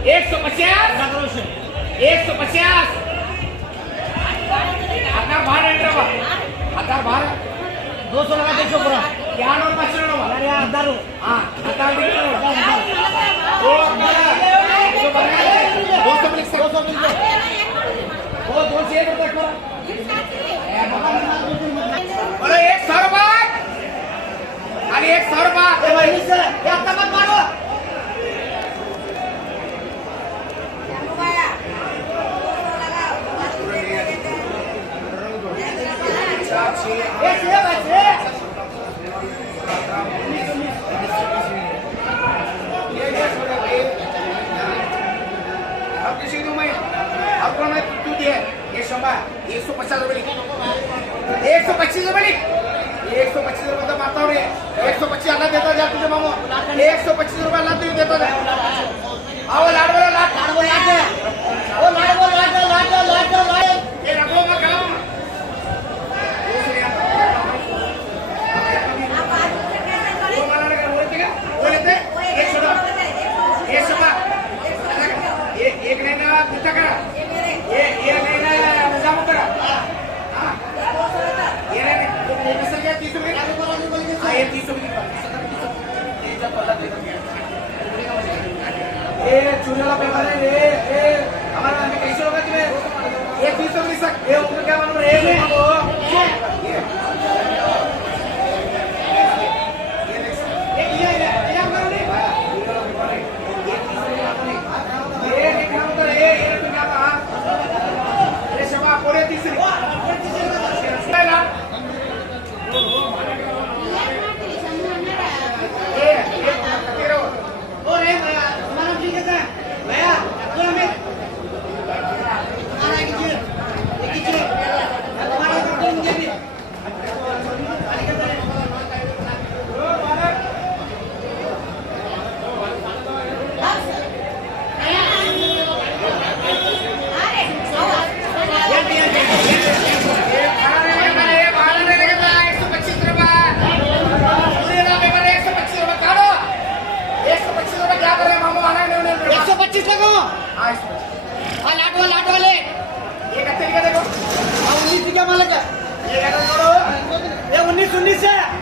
150 150 हजार बाहर एंटर बा हजार बाहर 200 लगा 200 पूरा क्या नोट 500 नोट अरे यार 10 हां हजार दिख रहा है वो दोस्तों मिल सकते 200 मिल वो 200 रुपए करो बोलो 100 रुपए खाली 100 रुपए ए भाई सर ये आता मत मारो ये 150 रुपए 125 रुपए 125 रुपए तो मारता हूँ 125 अल्लाह देता जा तुझे मामो 125 रुपए अल्लाह तुझे देता जा आओ लाड बोलो लाड ओ लाड ये रखो मत खाओ वो माला लगा वो लेते ये सुबह ये एक नहीं ना कितना करा ये नहीं ना निजाम करा हाँ ये नहीं ये पैसा क्या 30 रुपए हाँ ये 30 रुपए ये जब पता दे ये चूल्हे वाला पेपर है ये हमारा कैसे होगा तुम्हें ये 30 रुपए तक ये उनको क्या मालूम है लाट वाले ये कत्ते का देखो 19 का मालक है ये 19 है